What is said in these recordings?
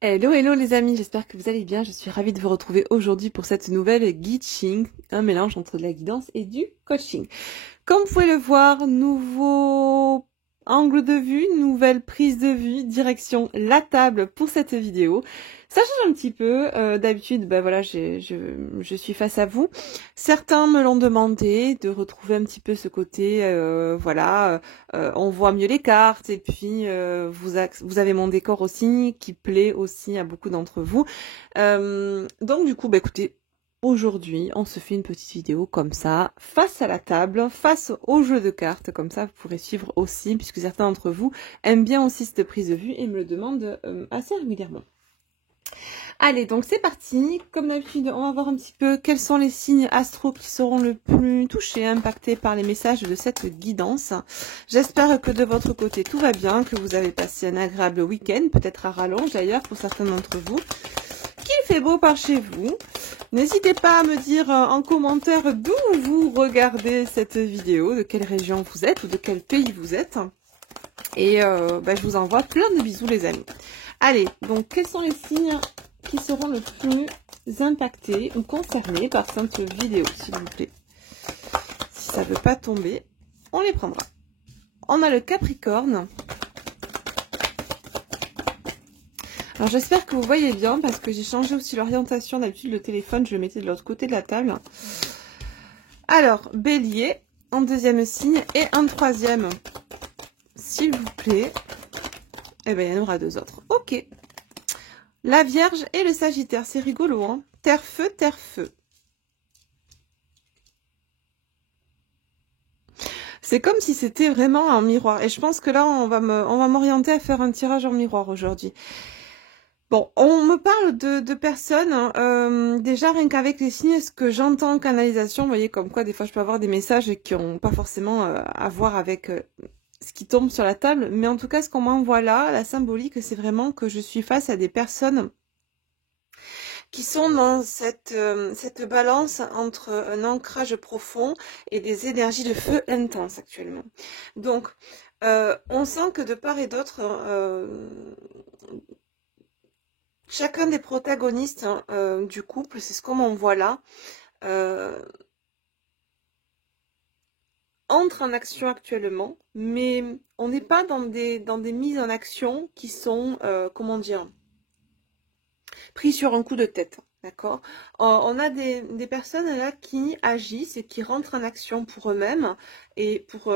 Hello, hello les amis, j'espère que vous allez bien. Je suis ravie de vous retrouver aujourd'hui pour cette nouvelle guiding, un mélange entre de la guidance et du coaching. Comme vous pouvez le voir, nouveau angle de vue, nouvelle prise de vue, direction la table pour cette vidéo. Ça change un petit peu, d'habitude, voilà, je suis face à vous. Certains me l'ont demandé de retrouver un petit peu ce côté, on voit mieux les cartes et puis vous avez mon décor aussi qui plaît aussi à beaucoup d'entre vous. Donc du coup, écoutez, aujourd'hui, on se fait une petite vidéo comme ça, face à la table, face au jeu de cartes, comme ça vous pourrez suivre aussi, puisque certains d'entre vous aiment bien aussi cette prise de vue et me le demandent assez régulièrement. Allez, donc c'est parti. Comme d'habitude, on va voir un petit peu quels sont les signes astro qui seront le plus touchés, impactés par les messages de cette guidance. J'espère que de votre côté, tout va bien, que vous avez passé un agréable week-end, peut-être à rallonge d'ailleurs pour certains d'entre vous, qu'il fait beau par chez vous. N'hésitez pas à me dire en commentaire d'où vous regardez cette vidéo, de quelle région vous êtes ou de quel pays vous êtes. Et je vous envoie plein de bisous les amis. Allez, donc quels sont les signes qui seront le plus impactés ou concernés par cette vidéo, s'il vous plaît. Si ça ne veut pas tomber, on les prendra. On a le Capricorne. Alors j'espère que vous voyez bien parce que j'ai changé aussi l'orientation. D'habitude le téléphone je le mettais de l'autre côté de la table. Alors Bélier en deuxième signe et un troisième. S'il vous plaît. Eh bien il y en aura deux autres. Ok. La Vierge et le Sagittaire. C'est rigolo hein. Terre-feu, terre-feu. C'est comme si c'était vraiment un miroir. Et je pense que là, on va m'orienter à faire un tirage en miroir aujourd'hui. Bon, on me parle de personnes, déjà rien qu'avec les signes, ce que j'entends en canalisation, vous voyez comme quoi des fois je peux avoir des messages qui n'ont pas forcément à voir avec ce qui tombe sur la table. Mais en tout cas, ce qu'on m'envoie là, la symbolique, c'est vraiment que je suis face à des personnes qui sont dans cette balance entre un ancrage profond et des énergies de feu intenses actuellement. Donc, on sent que de part et d'autre, chacun des protagonistes du couple, c'est ce qu'on m'envoie là, entre en action actuellement, mais on n'est pas dans des mises en action qui sont, comment dire, pris sur un coup de tête, d'accord. On a des personnes là qui agissent et qui rentrent en action pour eux-mêmes et pour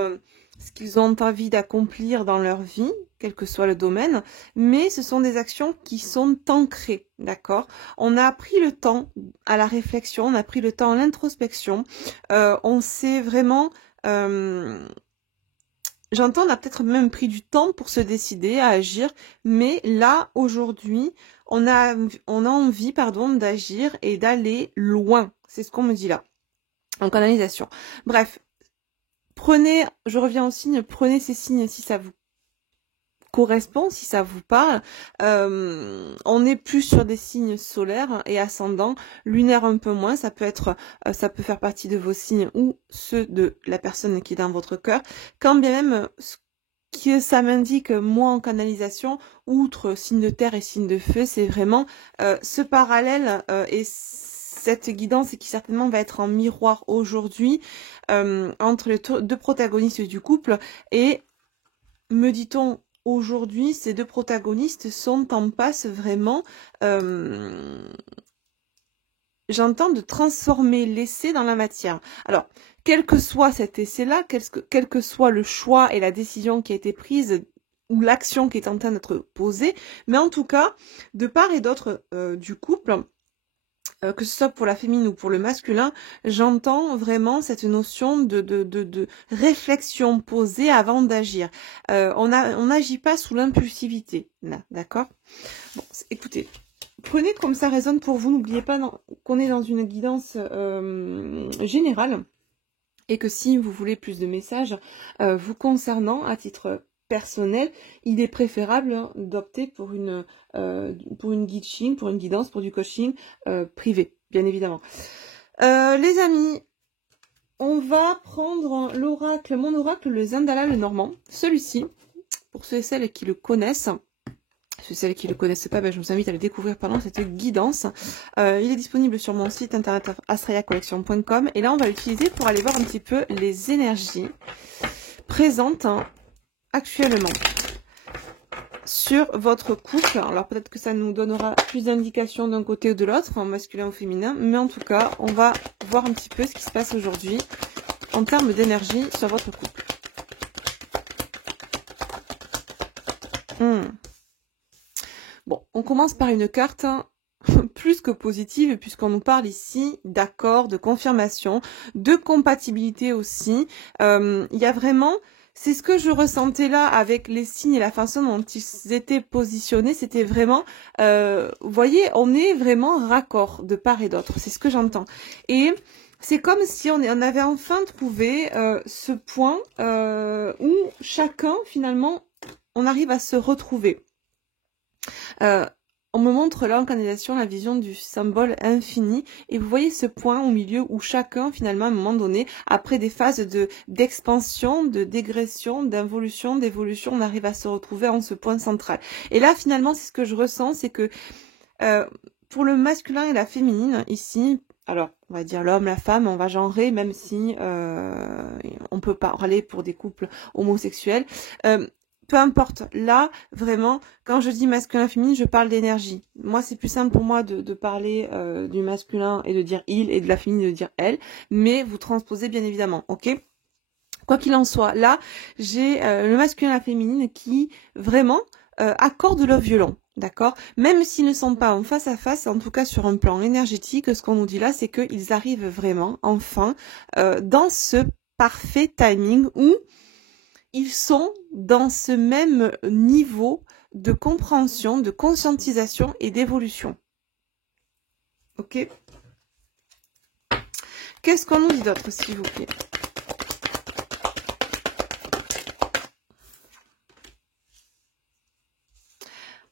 ce qu'ils ont envie d'accomplir dans leur vie, quel que soit le domaine, mais ce sont des actions qui sont ancrées, d'accord. On a pris le temps à la réflexion, on a pris le temps à l'introspection, on s'est vraiment... J'entends, on a peut-être même pris du temps pour se décider à agir, mais là, aujourd'hui, on a envie, d'agir et d'aller loin. C'est ce qu'on me dit là, en canalisation. Bref, prenez, je reviens au signe, prenez ces signes si ça vous correspond, si ça vous parle. On est plus sur des signes solaires et ascendants, lunaire un peu moins. Ça peut être, ça peut faire partie de vos signes ou ceux de la personne qui est dans votre cœur. Quand bien même ce que ça m'indique moi en canalisation, outre signe de terre et signe de feu, c'est vraiment ce parallèle et cette guidance qui certainement va être en miroir aujourd'hui entre les deux protagonistes du couple et me dit-on aujourd'hui, ces deux protagonistes sont en passe vraiment, j'entends, de transformer l'essai dans la matière. Alors, quel que soit cet essai-là, quel que soit le choix et la décision qui a été prise, ou l'action qui est en train d'être posée, mais en tout cas, de part et d'autre du couple, que ce soit pour la féminine ou pour le masculin, j'entends vraiment cette notion de réflexion posée avant d'agir. On n'agit pas sous l'impulsivité, là, d'accord? Bon, écoutez, prenez comme ça résonne pour vous. N'oubliez pas qu'on est dans une guidance générale et que si vous voulez plus de messages vous concernant à titre personnel, il est préférable d'opter pour une guidance, pour une guidance, pour du coaching privé, bien évidemment. Les amis, on va prendre l'oracle, mon oracle, le Zendala, le Normand. Celui-ci, pour ceux et celles qui le connaissent, ceux et celles qui ne le connaissent pas, je vous invite à le découvrir pendant cette guidance. Il est disponible sur mon site internet astrayacollection.com et là on va l'utiliser pour aller voir un petit peu les énergies présentes actuellement sur votre couple. Alors peut-être que ça nous donnera plus d'indications d'un côté ou de l'autre, en masculin ou féminin, mais en tout cas on va voir un petit peu ce qui se passe aujourd'hui en termes d'énergie sur votre couple. Bon, on commence par une carte plus que positive puisqu'on nous parle ici d'accord, de confirmation, de compatibilité aussi. Il y a vraiment, c'est ce que je ressentais là avec les signes et la façon dont ils étaient positionnés, c'était vraiment, vous voyez, on est vraiment raccord de part et d'autre, c'est ce que j'entends. Et c'est comme si on avait enfin trouvé ce point où chacun finalement, on arrive à se retrouver. On me montre là en canalisation la vision du symbole infini et vous voyez ce point au milieu où chacun finalement à un moment donné, après des phases d'expansion, de dégression, d'involution, d'évolution, on arrive à se retrouver en ce point central. Et là finalement c'est ce que je ressens, c'est que pour le masculin et la féminine ici, alors on va dire l'homme, la femme, on va genrer même si on peut parler pour des couples homosexuels. Peu importe, là, vraiment, quand je dis masculin, féminin, je parle d'énergie. Moi, c'est plus simple pour moi de parler du masculin et de dire il et de la féminine de dire elle, mais vous transposez bien évidemment, ok ? Quoi qu'il en soit, là, j'ai le masculin et la féminine qui, vraiment, accordent le violon, d'accord ? Même s'ils ne sont pas en face à face, en tout cas sur un plan énergétique, ce qu'on nous dit là, c'est qu'ils arrivent vraiment, enfin, dans ce parfait timing où ils sont dans ce même niveau de compréhension, de conscientisation et d'évolution. Ok ? Qu'est-ce qu'on nous dit d'autre, s'il vous plaît ?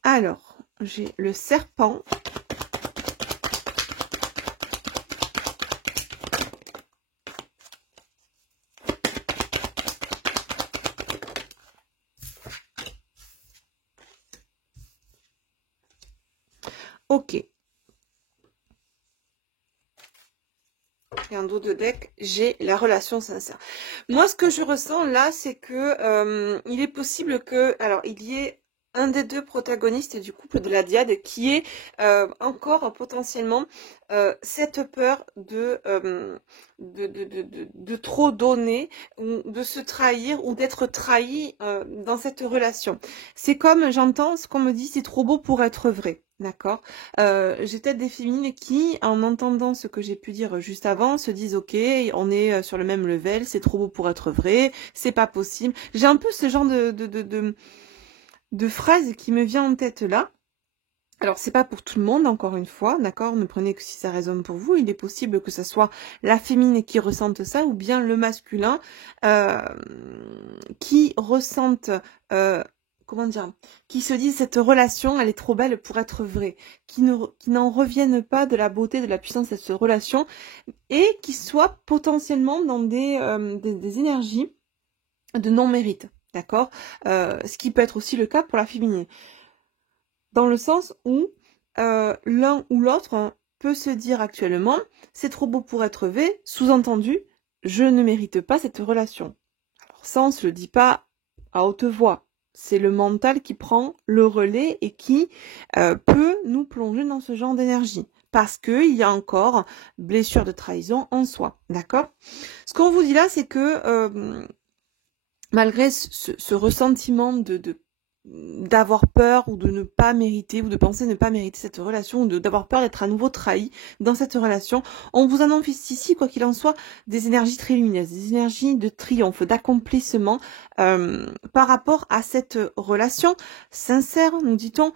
Alors, j'ai le serpent. Ok. Et en dos de deck, j'ai la relation sincère. Moi, ce que je ressens là, c'est que il est possible que, alors, il y ait un des deux protagonistes du couple de la Diade qui est encore potentiellement cette peur de trop donner, ou de se trahir ou d'être trahi dans cette relation. C'est comme, j'entends ce qu'on me dit, c'est trop beau pour être vrai. D'accord. J'ai peut-être des féminines qui, en entendant ce que j'ai pu dire juste avant, se disent ok, on est sur le même level, c'est trop beau pour être vrai, c'est pas possible. J'ai un peu ce genre de phrase qui me vient en tête là. Alors c'est pas pour tout le monde, encore une fois, d'accord, ne prenez que si ça résonne pour vous. Il est possible que ce soit la féminine qui ressente ça, ou bien le masculin qui ressente comment dire, qui se disent cette relation, elle est trop belle pour être vraie, qui n'en reviennent pas de la beauté, de la puissance de cette relation, et qui soient potentiellement dans des énergies de non-mérite, d'accord, ce qui peut être aussi le cas pour la féminine, dans le sens où l'un ou l'autre peut se dire actuellement, c'est trop beau pour être vrai, sous-entendu, je ne mérite pas cette relation. Alors ça, on se le dit pas à haute voix. C'est le mental qui prend le relais et qui peut nous plonger dans ce genre d'énergie. Parce qu'il y a encore blessure de trahison en soi. D'accord ? Ce qu'on vous dit là, c'est que malgré ce ressentiment d'avoir peur ou de ne pas mériter ou de penser ne pas mériter cette relation ou d'avoir peur d'être à nouveau trahi dans cette relation, on vous annonce ici, quoi qu'il en soit, des énergies très lumineuses, des énergies de triomphe, d'accomplissement par rapport à cette relation sincère, nous dit-on,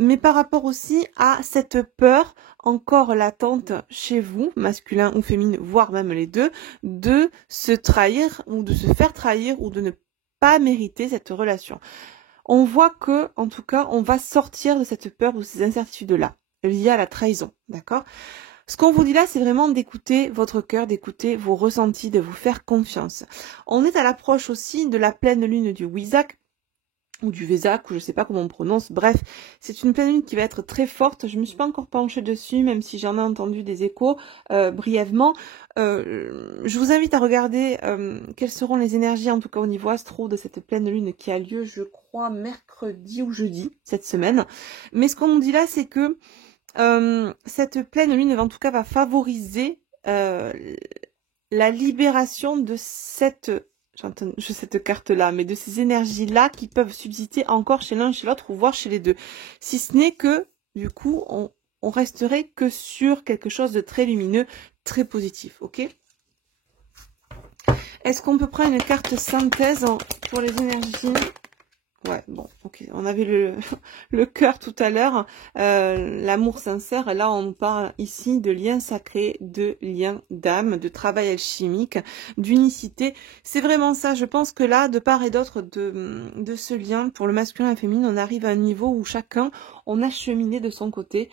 mais par rapport aussi à cette peur encore latente chez vous, masculin ou féminin, voire même les deux, de se trahir ou de se faire trahir ou de ne pas mérité cette relation. On voit que, en tout cas, on va sortir de cette peur ou ces incertitudes-là, liées à la trahison, d'accord? Ce qu'on vous dit là, c'est vraiment d'écouter votre cœur, d'écouter vos ressentis, de vous faire confiance. On est à l'approche aussi de la pleine lune du Wesak, ou du Vésac, ou je sais pas comment on prononce. Bref, c'est une pleine lune qui va être très forte. Je me suis pas encore penchée dessus, même si j'en ai entendu des échos brièvement. Je vous invite à regarder quelles seront les énergies, en tout cas au niveau astro, de cette pleine lune qui a lieu, je crois, mercredi ou jeudi cette semaine. Mais ce qu'on nous dit là, c'est que cette pleine lune, en tout cas, va favoriser la libération de cette carte-là, mais de ces énergies-là qui peuvent subsister encore chez l'un, chez l'autre, ou voire chez les deux. Si ce n'est que, du coup, on resterait que sur quelque chose de très lumineux, très positif, ok? Est-ce qu'on peut prendre une carte synthèse pour les énergies? Ouais, bon, ok. On avait le cœur tout à l'heure, l'amour sincère. Et là, on parle ici de lien sacré, de lien d'âme, de travail alchimique, d'unicité. C'est vraiment ça. Je pense que là, de part et d'autre de ce lien, pour le masculin et le féminin, on arrive à un niveau où chacun, on a cheminé de son côté.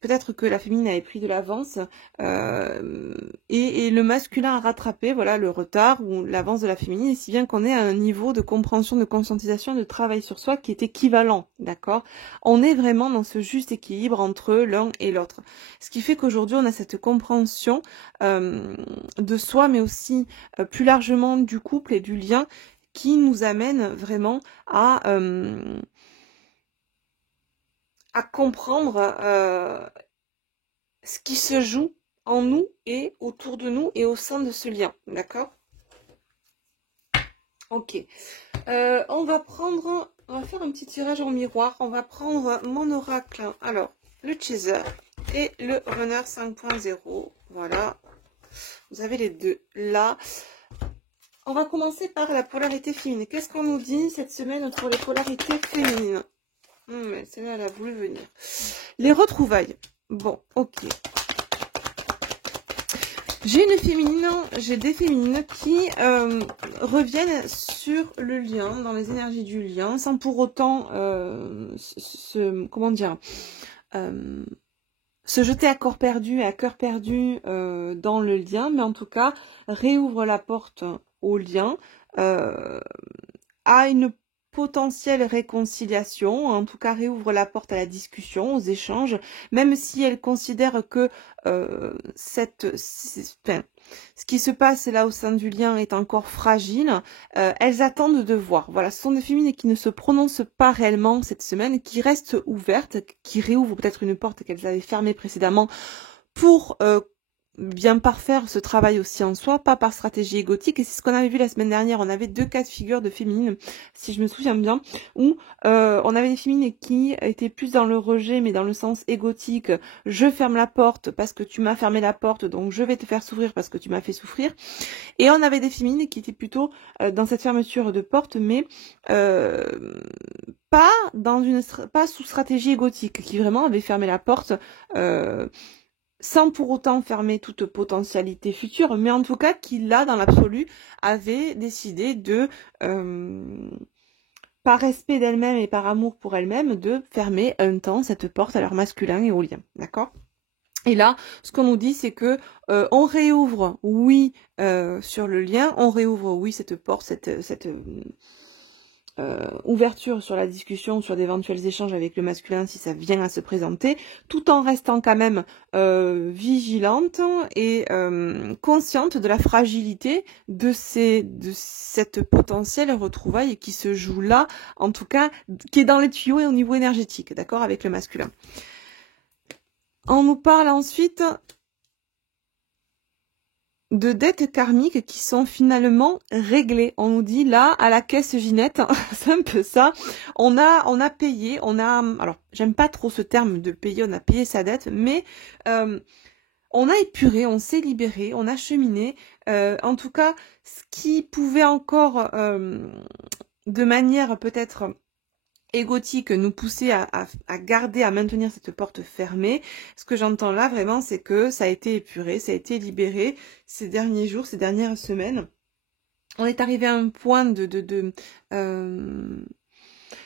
Peut-être que la féminine avait pris de l'avance et le masculin a rattrapé voilà le retard ou l'avance de la féminine, et si bien qu'on est à un niveau de compréhension, de conscientisation, de travail sur soi qui est équivalent, d'accord? On est vraiment dans ce juste équilibre entre l'un et l'autre. Ce qui fait qu'aujourd'hui on a cette compréhension de soi, mais aussi plus largement du couple et du lien qui nous amène vraiment à comprendre ce qui se joue en nous et autour de nous et au sein de ce lien, d'accord? Ok. On va faire un petit tirage en miroir. On va prendre mon oracle. Alors, le Chaser et le Runner 5.0. Voilà. Vous avez les deux là. On va commencer par la polarité féminine. Qu'est-ce qu'on nous dit cette semaine pour les polarités féminines? Celle-là, elle a voulu venir. Les retrouvailles. Bon, ok. J'ai des féminines qui reviennent sur le lien, dans les énergies du lien, sans pour autant se jeter à corps perdu, à cœur perdu dans le lien, mais en tout cas, réouvre la porte au lien, à une potentielle réconciliation, en tout cas réouvre la porte à la discussion, aux échanges, même si elle considère que ce qui se passe là au sein du lien est encore fragile, elles attendent de voir. Voilà, ce sont des féminines qui ne se prononcent pas réellement cette semaine, qui restent ouvertes, qui réouvrent peut-être une porte qu'elles avaient fermée précédemment pour bien parfaire ce travail aussi en soi, pas par stratégie égotique. Et c'est ce qu'on avait vu la semaine dernière. On avait deux cas de figure de féminines, si je me souviens bien, où on avait des féminines qui étaient plus dans le rejet, mais dans le sens égotique. Je ferme la porte parce que tu m'as fermé la porte, donc je vais te faire souffrir parce que tu m'as fait souffrir. Et on avait des féminines qui étaient plutôt dans cette fermeture de porte, mais pas sous stratégie égotique, qui vraiment avait fermé la porte sans pour autant fermer toute potentialité future, mais en tout cas qui là, dans l'absolu, avait décidé de, par respect d'elle-même et par amour pour elle-même, de fermer un temps cette porte à leur masculin et au lien, d'accord? Et là, ce qu'on nous dit, c'est que on réouvre, oui, sur le lien, on réouvre, oui, cette porte, cette ouverture sur la discussion, sur d'éventuels échanges avec le masculin si ça vient à se présenter, tout en restant quand même vigilante et consciente de la fragilité de cette potentielle retrouvaille qui se joue là, en tout cas, qui est dans les tuyaux et au niveau énergétique, d'accord, avec le masculin. On nous parle ensuite de dettes karmiques qui sont finalement réglées. On nous dit là, à la caisse Ginette, c'est un peu ça, on a payé, alors j'aime pas trop ce terme de payer, on a payé sa dette, mais on a épuré, on s'est libéré, on a cheminé, en tout cas, ce qui pouvait encore, de manière peut-être égotique, nous pousser à garder, à maintenir cette porte fermée. Ce que j'entends là vraiment, c'est que ça a été épuré, ça a été libéré ces derniers jours, ces dernières semaines. on est arrivé à un point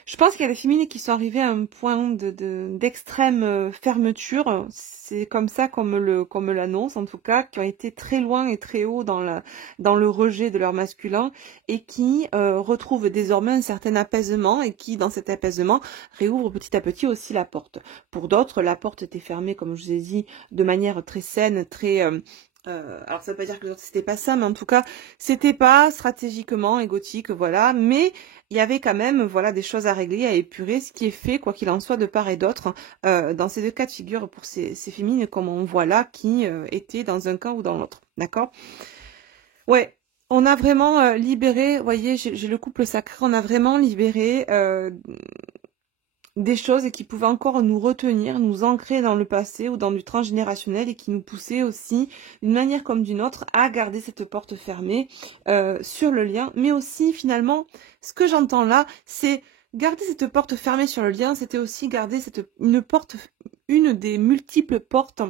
je pense qu'il y a des féminines qui sont arrivées à un point d'extrême fermeture. C'est comme ça qu'on me l'annonce, en tout cas, qui ont été très loin et très haut dans le rejet de leur masculin et qui retrouvent désormais un certain apaisement et qui, dans cet apaisement, réouvrent petit à petit aussi la porte. Pour d'autres, la porte était fermée, comme je vous ai dit, de manière très saine, très... alors ça veut pas dire que c'était pas ça, mais en tout cas, c'était pas stratégiquement égotique, voilà, mais il y avait quand même, voilà, des choses à régler, à épurer, ce qui est fait, quoi qu'il en soit, de part et d'autre, dans ces deux cas de figure pour ces féminines, comme on voit là, qui étaient dans un camp ou dans l'autre, d'accord? Ouais, on a vraiment libéré, vous voyez, j'ai le couple sacré, on a vraiment libéré des choses qui pouvaient encore nous retenir, nous ancrer dans le passé ou dans du transgénérationnel et qui nous poussaient aussi, d'une manière comme d'une autre, à garder cette porte fermée sur le lien. Mais aussi, finalement, ce que j'entends là, c'est garder cette porte fermée sur le lien, c'était aussi garder une des multiples portes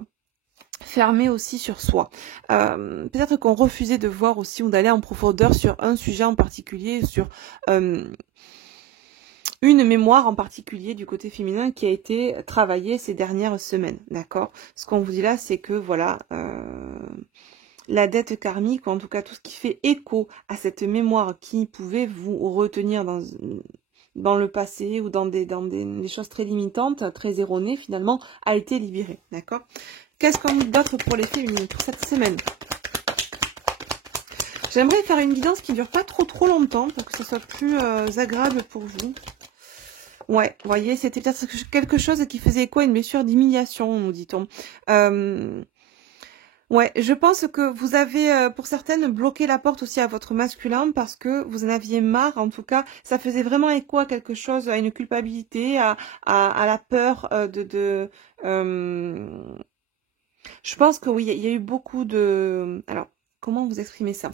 fermées aussi sur soi. Peut-être qu'on refusait de voir aussi ou d'aller en profondeur sur un sujet en particulier, sur une mémoire en particulier du côté féminin qui a été travaillée ces dernières semaines, d'accord? Ce qu'on vous dit là, c'est que voilà, la dette karmique, ou en tout cas tout ce qui fait écho à cette mémoire qui pouvait vous retenir dans le passé ou dans des choses très limitantes, très erronées finalement, a été libérée, d'accord? Qu'est-ce qu'on dit d'autre pour les féminines pour cette semaine? J'aimerais faire une guidance qui ne dure pas trop longtemps pour que ce soit plus agréable pour vous. Ouais, vous voyez, c'était peut-être quelque chose qui faisait écho à une blessure d'humiliation, nous dit-on. Ouais, je pense que vous avez, pour certaines, bloqué la porte aussi à votre masculin parce que vous en aviez marre. En tout cas, ça faisait vraiment écho à quelque chose, à une culpabilité, à la peur je pense que oui, il y a eu beaucoup de... Alors, comment vous exprimer ça?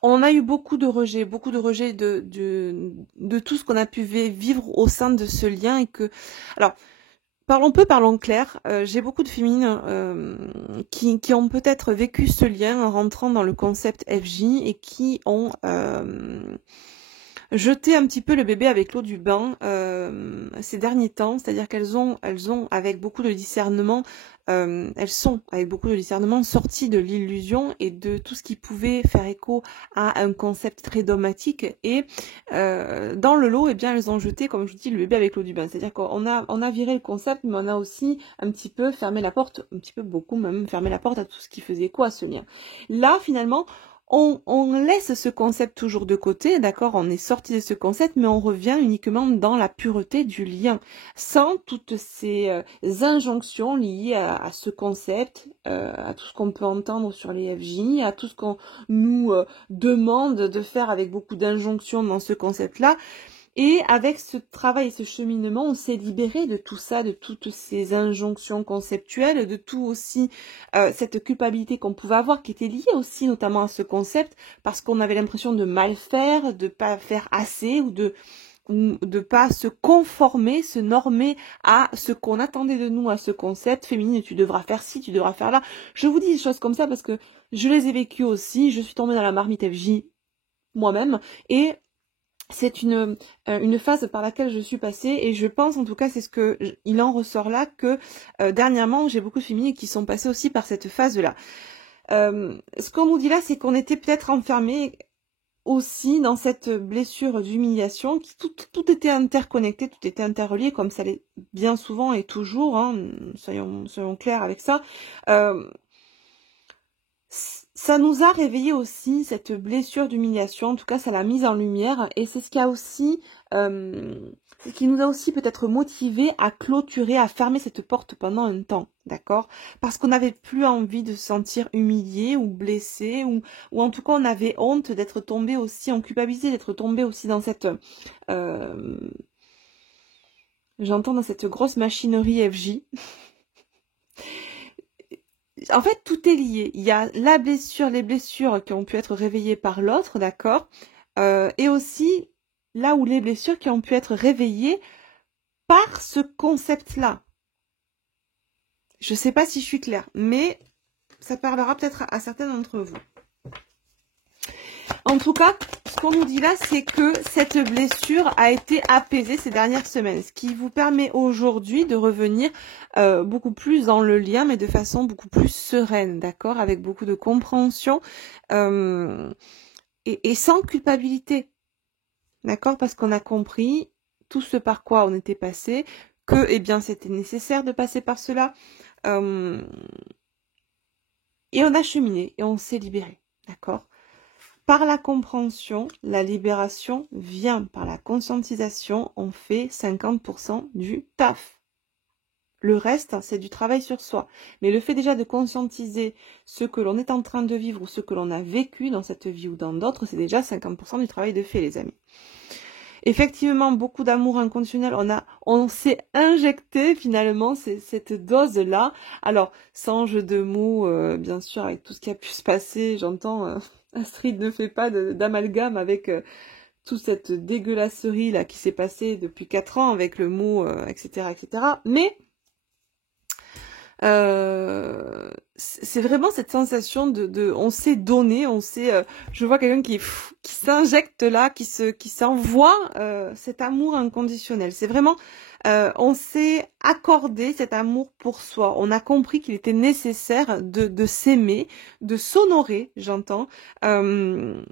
On a eu beaucoup de rejet de tout ce qu'on a pu vivre au sein de ce lien et que... Alors, parlons clair, j'ai beaucoup de féminines qui ont peut-être vécu ce lien en rentrant dans le concept FJ et qui ont jeté un petit peu le bébé avec l'eau du bain ces derniers temps, c'est-à-dire qu'elles ont avec beaucoup de discernement, elles sont avec beaucoup de discernement sorties de l'illusion et de tout ce qui pouvait faire écho à un concept très dogmatique et dans le lot, eh bien elles ont jeté, comme je vous dis, le bébé avec l'eau du bain, c'est-à-dire qu'on a viré le concept, mais on a aussi un petit peu fermé la porte, un petit peu beaucoup même, fermé la porte à tout ce qui faisait écho à ce lien. Là, finalement, on laisse ce concept toujours de côté, d'accord, on est sorti de ce concept, mais on revient uniquement dans la pureté du lien, sans toutes ces injonctions liées à ce concept, à tout ce qu'on peut entendre sur les FJ, à tout ce qu'on nous demande de faire avec beaucoup d'injonctions dans ce concept-là. Et avec ce travail et ce cheminement, on s'est libéré de tout ça, de toutes ces injonctions conceptuelles, de tout aussi cette culpabilité qu'on pouvait avoir, qui était liée aussi notamment à ce concept, parce qu'on avait l'impression de mal faire, de pas faire assez, ou de pas se conformer, se normer à ce qu'on attendait de nous, à ce concept féminine, tu devras faire ci, tu devras faire là. Je vous dis des choses comme ça parce que je les ai vécues aussi, je suis tombée dans la marmite FJ moi-même, et c'est une phase par laquelle je suis passée et je pense, en tout cas, c'est ce que il en ressort là, que dernièrement, j'ai beaucoup de féminines qui sont passées aussi par cette phase-là. Ce qu'on nous dit là, c'est qu'on était peut-être enfermés aussi dans cette blessure d'humiliation, qui tout était interconnecté, tout était interrelié, comme ça l'est bien souvent et toujours, hein, soyons clairs avec ça. Ça nous a réveillé aussi cette blessure d'humiliation, en tout cas ça l'a mise en lumière et c'est ce qui a aussi, ce qui nous a aussi peut-être motivé à clôturer, à fermer cette porte pendant un temps, d'accord? Parce qu'on n'avait plus envie de se sentir humilié ou blessé ou en tout cas on avait honte d'être tombé aussi, on culpabilisait d'être tombé aussi dans cette, j'entends dans cette grosse machinerie FJ. En fait, tout est lié. Il y a la blessure, les blessures qui ont pu être réveillées par l'autre, d'accord, et aussi là où les blessures qui ont pu être réveillées par ce concept-là. Je ne sais pas si je suis claire, mais ça parlera peut-être à certains d'entre vous. En tout cas, ce qu'on nous dit là, c'est que cette blessure a été apaisée ces dernières semaines, ce qui vous permet aujourd'hui de revenir beaucoup plus dans le lien, mais de façon beaucoup plus sereine, d'accord, avec beaucoup de compréhension et sans culpabilité, d'accord, parce qu'on a compris tout ce par quoi on était passé, que eh bien c'était nécessaire de passer par cela, et on a cheminé et on s'est libéré, d'accord. Par la compréhension, la libération vient. Par la conscientisation, on fait 50% du taf. Le reste, c'est du travail sur soi. Mais le fait déjà de conscientiser ce que l'on est en train de vivre ou ce que l'on a vécu dans cette vie ou dans d'autres, c'est déjà 50% du travail de fait, les amis. Effectivement, beaucoup d'amour inconditionnel. On s'est injecté finalement cette dose-là. Alors, sans jeu de mots, bien sûr, avec tout ce qui a pu se passer, j'entends... Astrid ne fait pas d'amalgame avec toute cette dégueulasserie là qui s'est passée depuis 4 ans avec le mot, etc., etc. Mais c'est vraiment cette sensation on s'est donné, je vois quelqu'un qui s'injecte là, qui s'envoie cet amour inconditionnel. C'est vraiment, on s'est accordé cet amour pour soi. On a compris qu'il était nécessaire de s'aimer, de s'honorer, j'entends, de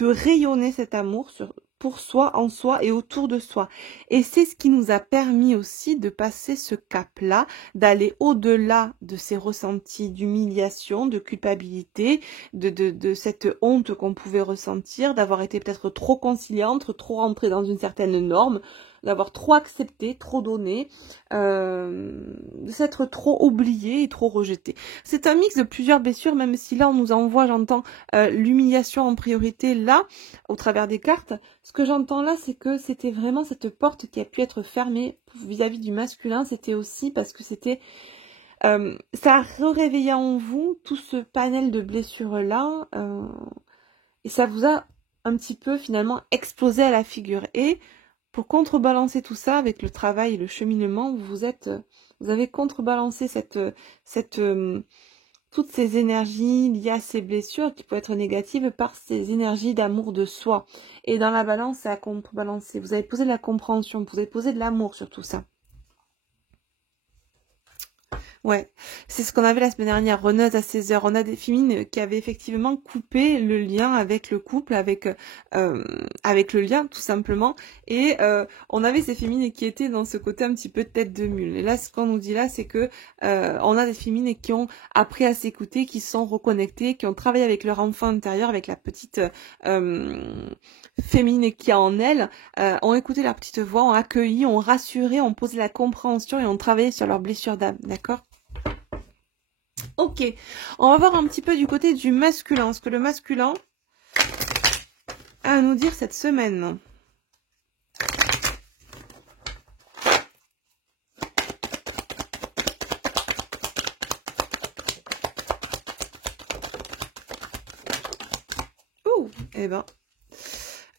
rayonner cet amour pour soi, en soi et autour de soi. Et c'est ce qui nous a permis aussi de passer ce cap-là, d'aller au-delà de ces ressentis d'humiliation, de culpabilité, de cette honte qu'on pouvait ressentir, d'avoir été peut-être trop conciliante, trop rentrée dans une certaine norme, d'avoir trop accepté, trop donné, de s'être trop oublié et trop rejeté. C'est un mix de plusieurs blessures, même si là on nous envoie, j'entends, l'humiliation en priorité là, au travers des cartes. Ce que j'entends là, c'est que c'était vraiment cette porte qui a pu être fermée vis-à-vis du masculin. C'était aussi parce que c'était... ça a réveillé en vous tout ce panel de blessures-là. Et ça vous a un petit peu finalement explosé à la figure. Et pour contrebalancer tout ça avec le travail et le cheminement, vous avez contrebalancé toutes ces énergies liées à ces blessures qui peuvent être négatives par ces énergies d'amour de soi. Et dans la balance, ça a contrebalancé. Vous avez posé de la compréhension, vous avez posé de l'amour sur tout ça. Ouais, c'est ce qu'on avait la semaine dernière, Reneuse à 16h. On a des féminines qui avaient effectivement coupé le lien avec le couple, avec le lien tout simplement. Et on avait ces féminines qui étaient dans ce côté un petit peu tête de mule. Et là, ce qu'on nous dit là, c'est que on a des féminines qui ont appris à s'écouter, qui sont reconnectées, qui ont travaillé avec leur enfant intérieur, avec la petite féminine qui a en elles, ont écouté leur petite voix, ont accueilli, ont rassuré, ont posé la compréhension et ont travaillé sur leurs blessures d'âme, d'accord ? Ok, on va voir un petit peu du côté du masculin, ce que le masculin a à nous dire cette semaine. Ouh, eh ben.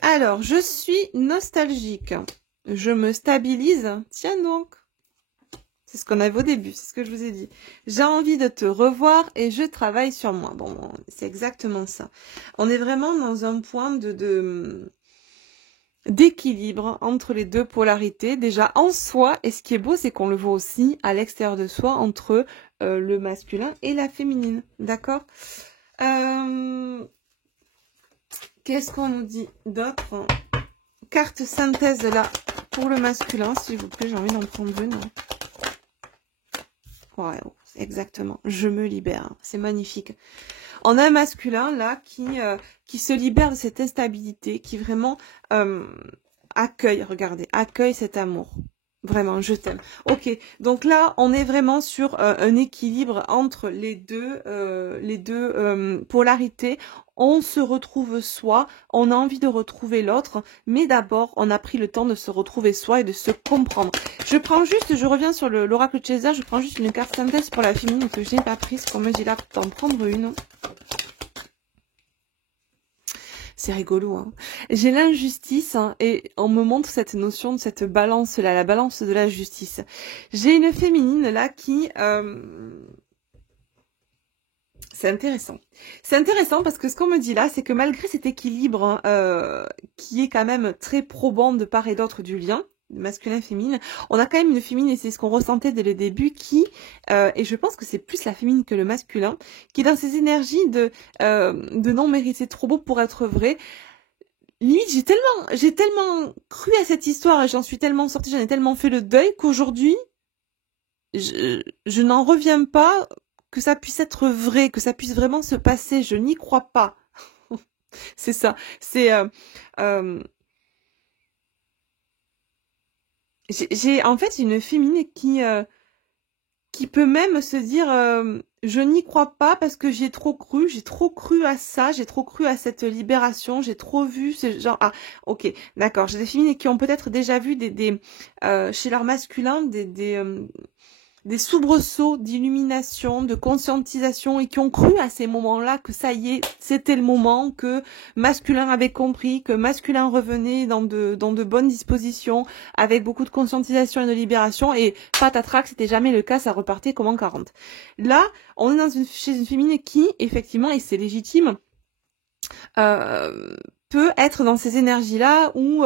Alors, je suis nostalgique. Je me stabilise. Tiens donc. C'est ce qu'on avait au début, c'est ce que je vous ai dit. J'ai envie de te revoir et je travaille sur moi. Bon, c'est exactement ça. On est vraiment dans un point d'équilibre entre les deux polarités. Déjà en soi, et ce qui est beau, c'est qu'on le voit aussi à l'extérieur de soi, entre le masculin et la féminine. D'accord ? Qu'est-ce qu'on nous dit d'autre ? Carte synthèse là pour le masculin, s'il vous plaît, j'ai envie d'en prendre une. Ouais, exactement. Je me libère. C'est magnifique. On a un masculin là qui se libère de cette instabilité, qui vraiment accueille, regardez, accueille cet amour. Vraiment, je t'aime. Ok, donc là, on est vraiment sur un équilibre entre les deux polarités. On se retrouve soi, on a envie de retrouver l'autre, mais d'abord, on a pris le temps de se retrouver soi et de se comprendre. Je reviens sur l'oracle de César, je prends juste une carte synthèse pour la féminine que je n'ai pas prise, qu'on me dit là d'en prendre une. C'est rigolo, hein. J'ai l'injustice, hein, et on me montre cette notion de cette balance-là, la balance de la justice. J'ai une féminine là qui... C'est intéressant. C'est intéressant parce que ce qu'on me dit là, c'est que malgré cet équilibre hein, qui est quand même très probant de part et d'autre du lien masculin-féminin, on a quand même une féminine, et c'est ce qu'on ressentait dès le début, et je pense que c'est plus la féminine que le masculin, qui est dans ces énergies de non mérite, c'est trop beau pour être vrai. Limite, j'ai tellement cru à cette histoire et j'en suis tellement sortie, j'en ai tellement fait le deuil qu'aujourd'hui, je n'en reviens pas que ça puisse être vrai, que ça puisse vraiment se passer. Je n'y crois pas. C'est ça. C'est euh, j'ai en fait une féminine qui peut même se dire je n'y crois pas parce que j'ai trop cru à ça, j'ai trop cru à cette libération, j'ai trop vu ce genre ah ok d'accord, j'ai des féminines qui ont peut-être déjà vu chez leur masculin des soubresauts d'illumination, de conscientisation et qui ont cru à ces moments-là que ça y est, c'était le moment, que masculin avait compris, que masculin revenait dans de bonnes dispositions, avec beaucoup de conscientisation et de libération, et patatrac, c'était jamais le cas, ça repartait comme en 40. Là, on est chez une féminine qui, effectivement, et c'est légitime, peut être dans ces énergies-là où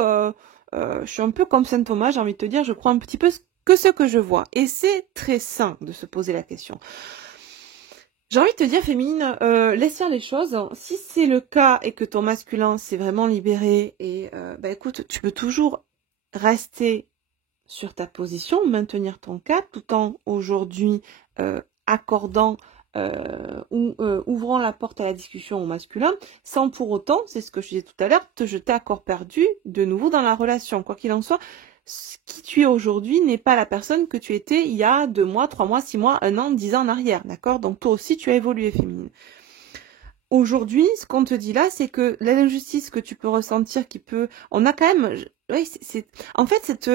je suis un peu comme Saint Thomas, j'ai envie de te dire, je crois un petit peu que ce que je vois. Et c'est très sain de se poser la question. J'ai envie de te dire, féminine, laisse faire les choses. Si c'est le cas et que ton masculin s'est vraiment libéré, et bah écoute, tu peux toujours rester sur ta position, maintenir ton cap, tout en aujourd'hui accordant ou ouvrant la porte à la discussion au masculin, sans pour autant, c'est ce que je disais tout à l'heure, te jeter à corps perdu de nouveau dans la relation. Quoi qu'il en soit, ce qui tu es aujourd'hui n'est pas la personne que tu étais il y a 2 mois, 3 mois, 6 mois, 1 an, 10 ans en arrière, d'accord? Donc toi aussi, tu as évolué, féminine. Aujourd'hui, ce qu'on te dit là, c'est que l'injustice que tu peux ressentir, on a quand même, oui, en fait,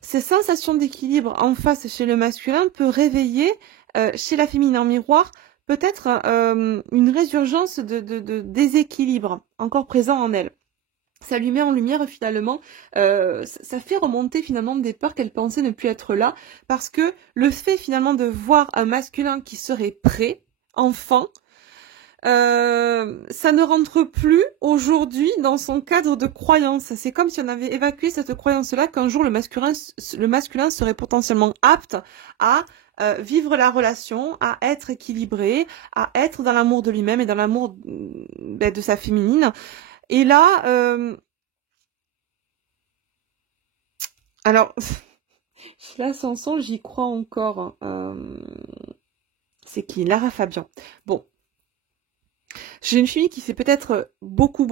ces sensations d'équilibre en face chez le masculin peut réveiller chez la féminine en miroir peut-être une résurgence de déséquilibre encore présent en elle. Ça lui met en lumière finalement, ça fait remonter finalement des peurs qu'elle pensait ne plus être là, parce que le fait finalement de voir un masculin qui serait prêt, enfant, ça ne rentre plus aujourd'hui dans son cadre de croyance. C'est comme si on avait évacué cette croyance-là qu'un jour le masculin serait potentiellement apte à vivre la relation, à être équilibré, à être dans l'amour de lui-même et dans l'amour de sa féminine. Et là, alors, la chanson, j'y crois encore. C'est qui? Lara Fabian. Bon. J'ai une fille qui sait peut-être beaucoup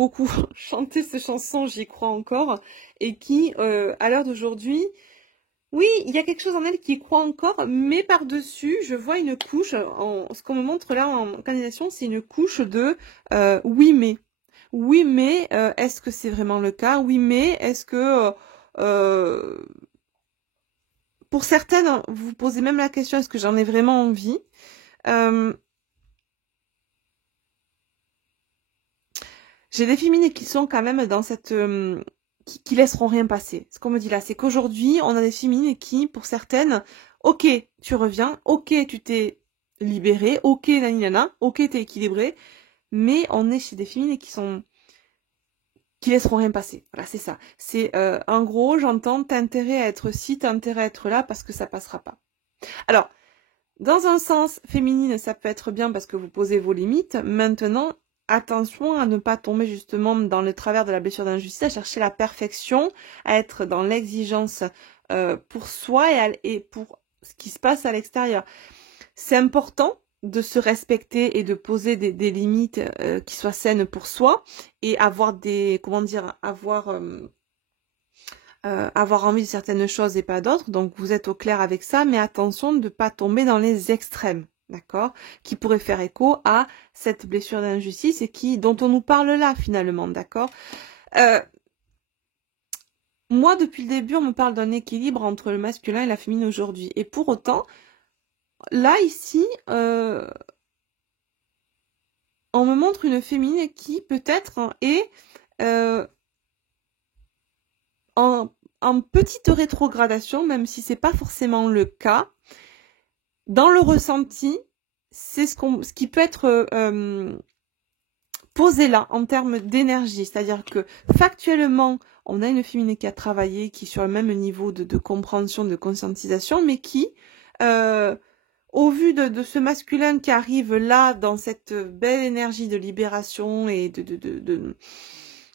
chanter ces chansons, j'y crois encore, et qui, à l'heure d'aujourd'hui, oui, il y a quelque chose en elle qui y croit encore, mais par-dessus, je vois une couche, ce qu'on me montre là en canalisation, c'est une couche de oui mais. Oui mais, est-ce que c'est vraiment le cas? Oui mais, est-ce que... pour certaines, vous vous posez même la question, est-ce que j'en ai vraiment envie? J'ai des féminines qui sont quand même dans cette... qui laisseront rien passer. Ce qu'on me dit là, c'est qu'aujourd'hui, on a des féminines qui, pour certaines, ok, tu reviens, ok, tu t'es libérée, ok, nana, ok, t'es équilibrée, mais on est chez des féminines qui laisseront rien passer. Voilà, c'est ça. C'est, en gros, j'entends, t'as intérêt à être ci, t'as intérêt à être là, parce que ça passera pas. Alors, dans un sens, féminine, ça peut être bien parce que vous posez vos limites. Maintenant, attention à ne pas tomber justement dans le travers de la blessure d'injustice, à chercher la perfection, à être dans l'exigence pour soi et pour ce qui se passe à l'extérieur. C'est important de se respecter et de poser des limites qui soient saines pour soi et avoir avoir envie de certaines choses et pas d'autres. Donc vous êtes au clair avec ça, mais attention de ne pas tomber dans les extrêmes. D'accord, qui pourrait faire écho à cette blessure d'injustice et dont on nous parle là finalement, d'accord. Moi, depuis le début, on me parle d'un équilibre entre le masculin et la féminine aujourd'hui. Et pour autant, là, ici, on me montre une féminine qui, peut-être, est en petite rétrogradation, même si c'est pas forcément le cas, dans le ressenti c'est ce qui peut être posé là en termes d'énergie. C'est-à-dire que factuellement, on a une féminine qui a travaillé, qui est sur le même niveau de compréhension, de conscientisation, mais qui, au vu de ce masculin qui arrive là, dans cette belle énergie de libération et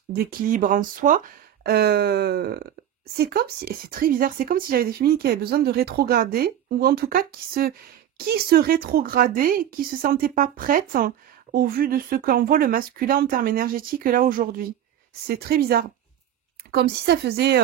d'équilibre en soi, c'est comme si, et c'est très bizarre, c'est comme si j'avais des féminines qui avaient besoin de rétrograder, ou en tout cas qui se rétrogradaient, qui se sentaient pas prêtes, hein, au vu de ce qu'envoie le masculin en termes énergétiques là aujourd'hui. C'est très bizarre. Comme si ça faisait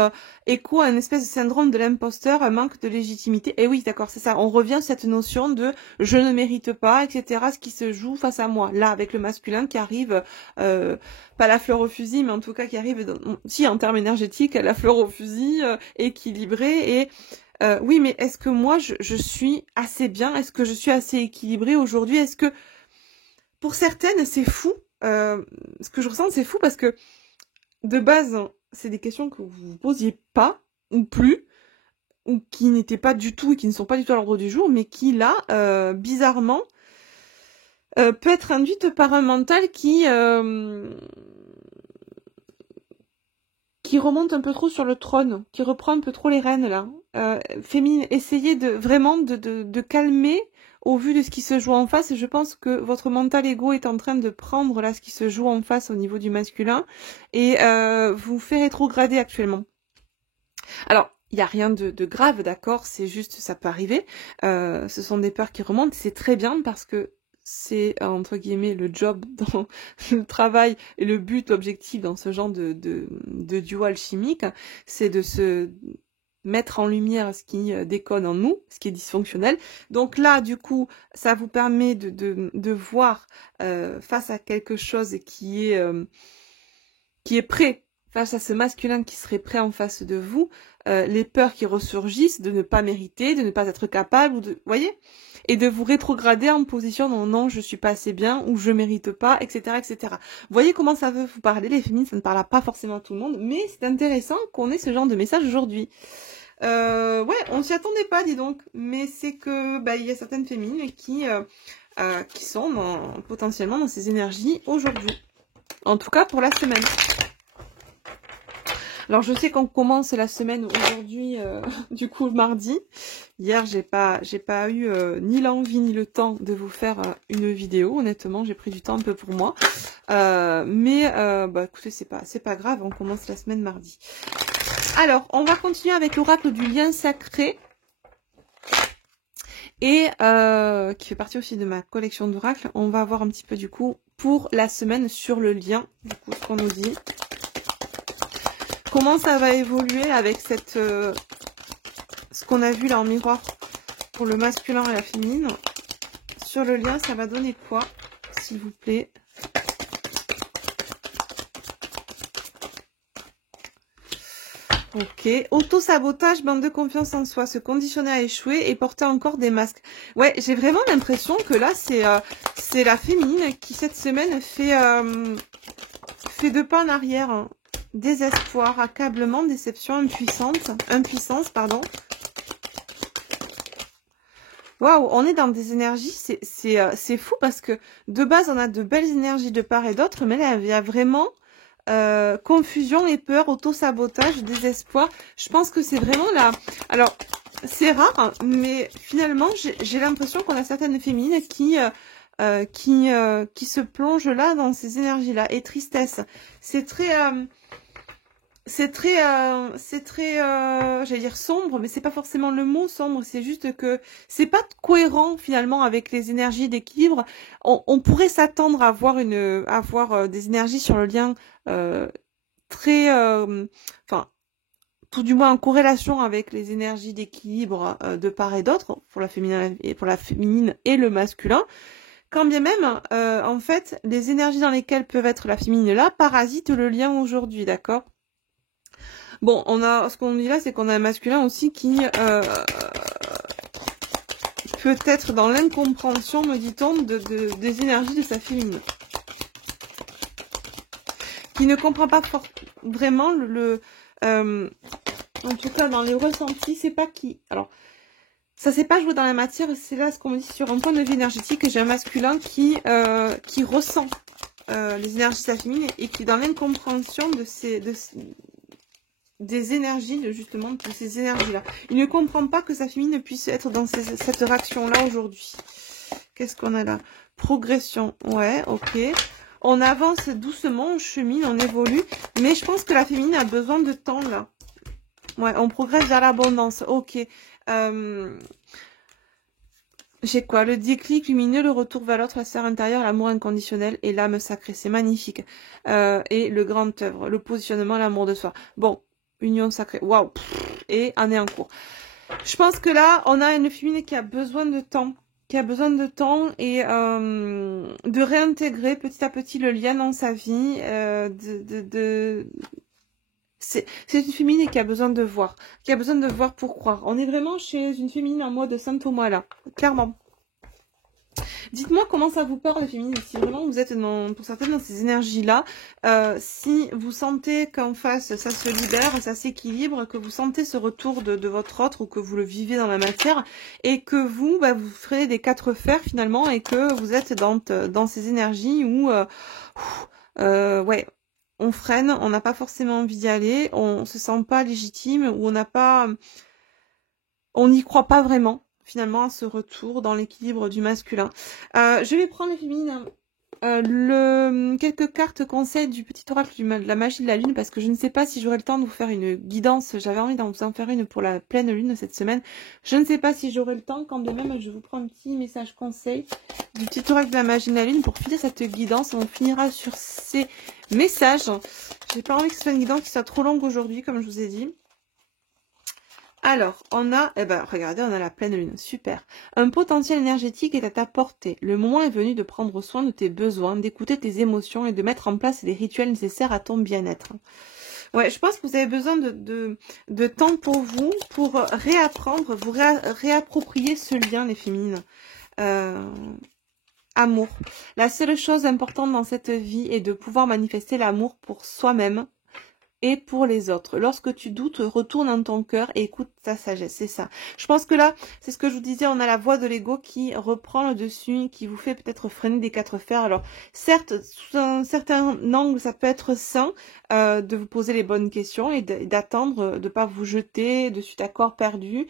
écho à une espèce de syndrome de l'imposteur, un manque de légitimité. Et oui, d'accord, c'est ça. On revient à cette notion de je ne mérite pas, etc. Ce qui se joue face à moi. Là, avec le masculin qui arrive, pas la fleur au fusil, mais en tout cas qui arrive, si en termes énergétiques, la fleur au fusil, équilibrée. Et oui, mais est-ce que moi, je suis assez bien? Est-ce que je suis assez équilibrée aujourd'hui? Est-ce que, pour certaines, c'est fou. Ce que je ressens, c'est fou parce que, de base, c'est des questions que vous vous posiez pas, ou plus, ou qui n'étaient pas du tout, et qui ne sont pas du tout à l'ordre du jour, mais qui, là, bizarrement, peut être induite par un mental qui remonte un peu trop sur le trône, qui reprend un peu trop les rênes, là. Féminine, essayez vraiment de calmer au vu de ce qui se joue en face. Et je pense que votre mental ego est en train de prendre là ce qui se joue en face au niveau du masculin et vous fait rétrograder actuellement. Alors, il n'y a rien de grave, d'accord, c'est juste, ça peut arriver. Ce sont des peurs qui remontent, c'est très bien parce que c'est, entre guillemets, le job dans le travail et le but, l'objectif dans ce genre de duo alchimique, c'est de se mettre en lumière ce qui déconne en nous, ce qui est dysfonctionnel. Donc là, du coup, ça vous permet de voir face à quelque chose qui est prêt, face à ce masculin qui serait prêt en face de vous, les peurs qui ressurgissent de ne pas mériter, de ne pas être capable, ou de, voyez, et de vous rétrograder en position non, non, je suis pas assez bien, ou je mérite pas, etc., etc. Vous voyez comment ça veut vous parler, les féminines, ça ne parle pas forcément à tout le monde, mais c'est intéressant qu'on ait ce genre de message aujourd'hui. Ouais, on s'y attendait pas, dis donc, mais c'est que, il y a certaines féminines qui sont potentiellement dans ces énergies aujourd'hui. En tout cas, pour la semaine. Alors, je sais qu'on commence la semaine aujourd'hui, du coup, mardi. Hier, j'ai pas eu ni l'envie ni le temps de vous faire une vidéo. Honnêtement, j'ai pris du temps un peu pour moi. Mais écoutez, c'est pas grave, on commence la semaine mardi. Alors, on va continuer avec l'oracle du lien sacré. Et qui fait partie aussi de ma collection d'oracles. On va voir un petit peu, du coup, pour la semaine sur le lien. Du coup, ce qu'on nous dit. Comment ça va évoluer avec cette ce qu'on a vu là en miroir pour le masculin et la féminine. Sur le lien, ça va donner quoi, s'il vous plaît? Ok. Auto-sabotage, bande de confiance en soi, se conditionner à échouer et porter encore des masques. Ouais, j'ai vraiment l'impression que là, c'est la féminine qui, cette semaine, fait 2 pas en arrière. Hein. Désespoir, accablement, déception, impuissance, pardon. Waouh, on est dans des énergies, c'est fou parce que de base, on a de belles énergies de part et d'autre, mais là, il y a vraiment confusion et peur, auto-sabotage, désespoir. Je pense que c'est vraiment là. Alors, c'est rare, mais finalement, j'ai l'impression qu'on a certaines féminines qui se plongent là dans ces énergies-là. Et tristesse, c'est très... j'allais dire sombre, mais c'est pas forcément le mot sombre, c'est juste que c'est pas cohérent finalement avec les énergies d'équilibre. On pourrait s'attendre à avoir des énergies sur le lien très, tout du moins en corrélation avec les énergies d'équilibre de part et d'autre pour la féminine et le masculin. Quand bien même, en fait, les énergies dans lesquelles peuvent être la féminine là parasitent le lien aujourd'hui, d'accord? Bon, ce qu'on dit là, c'est qu'on a un masculin aussi qui peut être dans l'incompréhension, me dit-on, des énergies de sa féminine. Qui ne comprend pas vraiment en tout cas dans les ressentis, c'est pas qui. Alors, ça s'est pas joué dans la matière, c'est là ce qu'on me dit sur un point de vue énergétique. J'ai un masculin qui ressent les énergies de sa féminine et qui est dans l'incompréhension des énergies, justement, de ces énergies-là. Il ne comprend pas que sa féminine puisse être dans cette réaction-là aujourd'hui. Qu'est-ce qu'on a là? Progression, ouais, ok. On avance doucement, on chemine, on évolue, mais je pense que la féminine a besoin de temps, là. Ouais, on progresse vers l'abondance, ok. J'ai quoi? Le déclic lumineux, le retour vers l'autre, la sphère intérieure, l'amour inconditionnel et l'âme sacrée. C'est magnifique. Et le grand œuvre, le positionnement, l'amour de soi. Bon, union sacrée. Waouh! Et année en cours. Je pense que là, on a une féminine qui a besoin de temps. Qui a besoin de temps et de réintégrer petit à petit le lien dans sa vie. C'est une féminine qui a besoin de voir. Qui a besoin de voir pour croire. On est vraiment chez une féminine en mode Saint Thomas là. Clairement. Dites-moi comment ça vous parle, les féminines, si vraiment vous êtes pour certaines dans ces énergies-là, si vous sentez qu'en face, ça se libère, ça s'équilibre, que vous sentez ce retour de votre autre ou que vous le vivez dans la matière et que vous, vous ferez des 4 fers finalement et que vous êtes dans ces énergies où, ouais, on freine, on n'a pas forcément envie d'y aller, on se sent pas légitime ou on n'y croit pas vraiment. Finalement, à ce retour dans l'équilibre du masculin. Je vais prendre les féminines. Quelques cartes conseils du petit oracle de la magie de la lune, parce que je ne sais pas si j'aurai le temps de vous faire une guidance. J'avais envie d'en vous en faire une pour la pleine lune cette semaine. Je ne sais pas si j'aurai le temps, quand de même je vous prends un petit message conseil du petit oracle de la magie de la lune pour finir cette guidance. On finira sur ces messages. J'ai pas envie que ce soit une guidance qui soit trop longue aujourd'hui, comme je vous ai dit. Alors, on a, regardez, on a la pleine lune, super. Un potentiel énergétique est à ta portée. Le moment est venu de prendre soin de tes besoins, d'écouter tes émotions et de mettre en place les rituels nécessaires à ton bien-être. Ouais, je pense que vous avez besoin de temps pour vous, pour réapprendre, vous réapproprier ce lien, les féminines. Amour. La seule chose importante dans cette vie est de pouvoir manifester l'amour pour soi-même et pour les autres. Lorsque tu doutes, retourne dans ton cœur et écoute ta sagesse. C'est ça. Je pense que là, c'est ce que je vous disais, on a la voix de l'ego qui reprend le dessus, qui vous fait peut-être freiner des 4 fers. Alors, certes, sous un certain angle, ça peut être sain de vous poser les bonnes questions et d'attendre, de pas vous jeter de suite à corps perdu.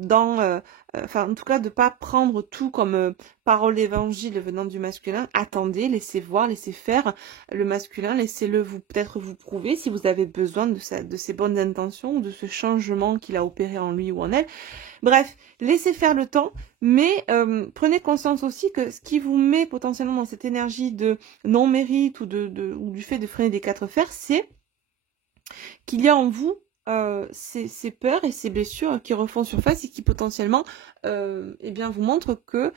En tout cas, de pas prendre tout comme parole d'évangile venant du masculin. Attendez, laissez voir, laissez faire le masculin, laissez-le peut-être vous prouver si vous avez besoin de ces bonnes intentions ou de ce changement qu'il a opéré en lui ou en elle. Bref, laissez faire le temps, mais prenez conscience aussi que ce qui vous met potentiellement dans cette énergie de non-mérite ou du fait de freiner des 4 fers, c'est qu'il y a en vous ces peurs et ces blessures qui refont surface et qui potentiellement vous montrent que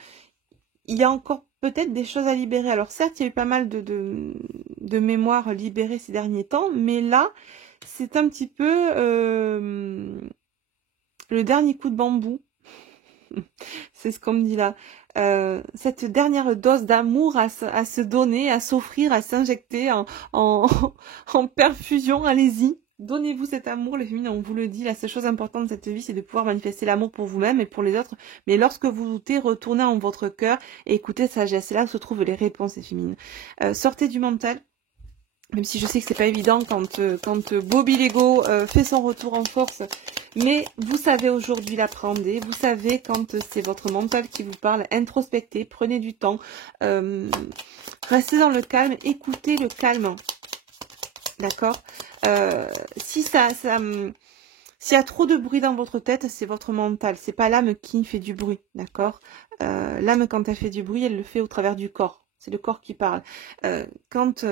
il y a encore peut-être des choses à libérer. Alors certes, il y a eu pas mal de mémoires libérées ces derniers temps, mais là, c'est un petit peu le dernier coup de bambou. C'est ce qu'on me dit là. Cette dernière dose d'amour à se donner, à s'offrir, à s'injecter en perfusion, allez-y. Donnez-vous cet amour, les féminines, on vous le dit. La seule chose importante de cette vie, c'est de pouvoir manifester l'amour pour vous-même et pour les autres. Mais lorsque vous doutez, retournez en votre cœur et écoutez sagesse. C'est là où se trouvent les réponses, les féminines. Sortez du mental. Même si je sais que c'est pas évident quand Bobby Lego fait son retour en force. Mais vous savez aujourd'hui l'apprendre. Vous savez quand c'est votre mental qui vous parle. Introspectez, prenez du temps. Restez dans le calme. Écoutez le calme. D'accord. S'il y a trop de bruit dans votre tête, c'est votre mental. C'est pas l'âme qui fait du bruit. D'accord. L'âme, quand elle fait du bruit, elle le fait au travers du corps. C'est le corps qui parle. Quand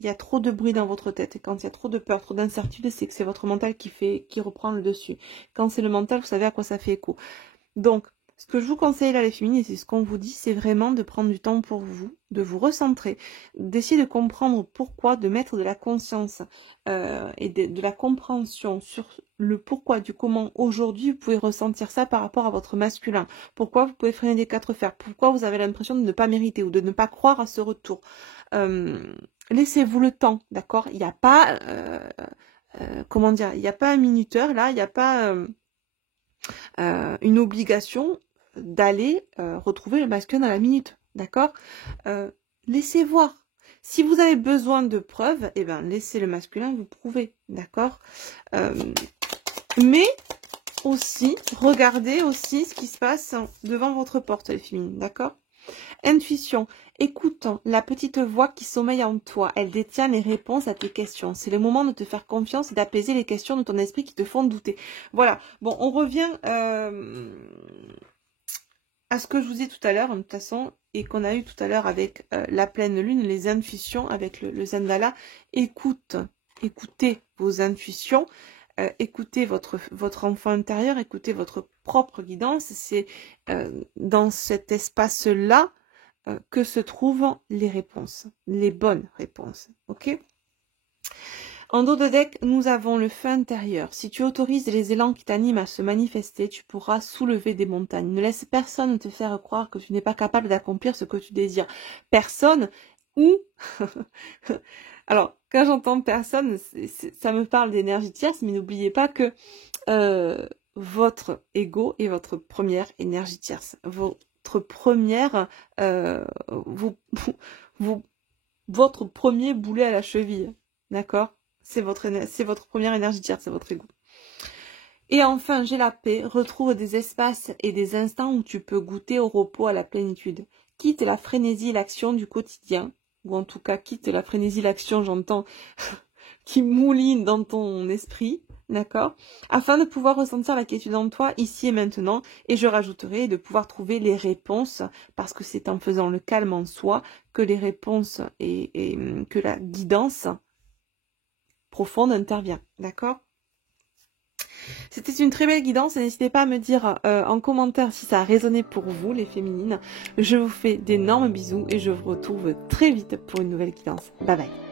il y a trop de bruit dans votre tête, et quand il y a trop de peur, trop d'incertitude, c'est que c'est votre mental qui reprend le dessus. Quand c'est le mental, vous savez à quoi ça fait écho. Donc, ce que je vous conseille là, les féminines, et c'est ce qu'on vous dit, c'est vraiment de prendre du temps pour vous, de vous recentrer, d'essayer de comprendre pourquoi, de mettre de la conscience et de la compréhension sur le pourquoi, du comment aujourd'hui vous pouvez ressentir ça par rapport à votre masculin. Pourquoi vous pouvez freiner des 4 fers, pourquoi vous avez l'impression de ne pas mériter ou de ne pas croire à ce retour. Laissez-vous le temps, d'accord. Il n'y a pas, comment dire, il n'y a pas un minuteur là, il n'y a pas une obligation d'aller retrouver le masculin à la minute, d'accord? Laissez voir. Si vous avez besoin de preuves, eh ben, laissez le masculin vous prouver, d'accord? Mais aussi, regardez aussi ce qui se passe devant votre porte, les féminines, d'accord? Intuition, écoute la petite voix qui sommeille en toi. Elle détient les réponses à tes questions. C'est le moment de te faire confiance et d'apaiser les questions de ton esprit qui te font douter. Voilà. Bon, on revient à ce que je vous ai tout à l'heure, de toute façon, et qu'on a eu tout à l'heure avec la pleine lune, les intuitions avec le Zendala. Écoutez vos intuitions. Écoutez votre enfant intérieur, écoutez votre propre guidance. C'est dans cet espace-là que se trouvent les réponses, les bonnes réponses. Ok? En dos de deck, nous avons le feu intérieur. Si tu autorises les élans qui t'animent à se manifester, tu pourras soulever des montagnes. Ne laisse personne te faire croire que tu n'es pas capable d'accomplir ce que tu désires. Personne ou... Alors, quand j'entends personne, ça me parle d'énergie tierce, mais n'oubliez pas que votre ego est votre première énergie tierce. Votre première... votre premier boulet à la cheville. D'accord? C'est votre première énergie tierce, c'est votre ego. Et enfin, j'ai la paix. Retrouve des espaces et des instants où tu peux goûter au repos, à la plénitude. Quitte la frénésie et l'action du quotidien. Ou en tout cas, quitte la frénésie, l'action, j'entends, qui mouline dans ton esprit, d'accord? Afin de pouvoir ressentir la quiétude en toi, ici et maintenant, et je rajouterai de pouvoir trouver les réponses, parce que c'est en faisant le calme en soi que les réponses et que la guidance profonde intervient, d'accord? C'était une très belle guidance et n'hésitez pas à me dire en commentaire si ça a résonné pour vous, les féminines. Je vous fais d'énormes bisous et je vous retrouve très vite pour une nouvelle guidance. Bye bye.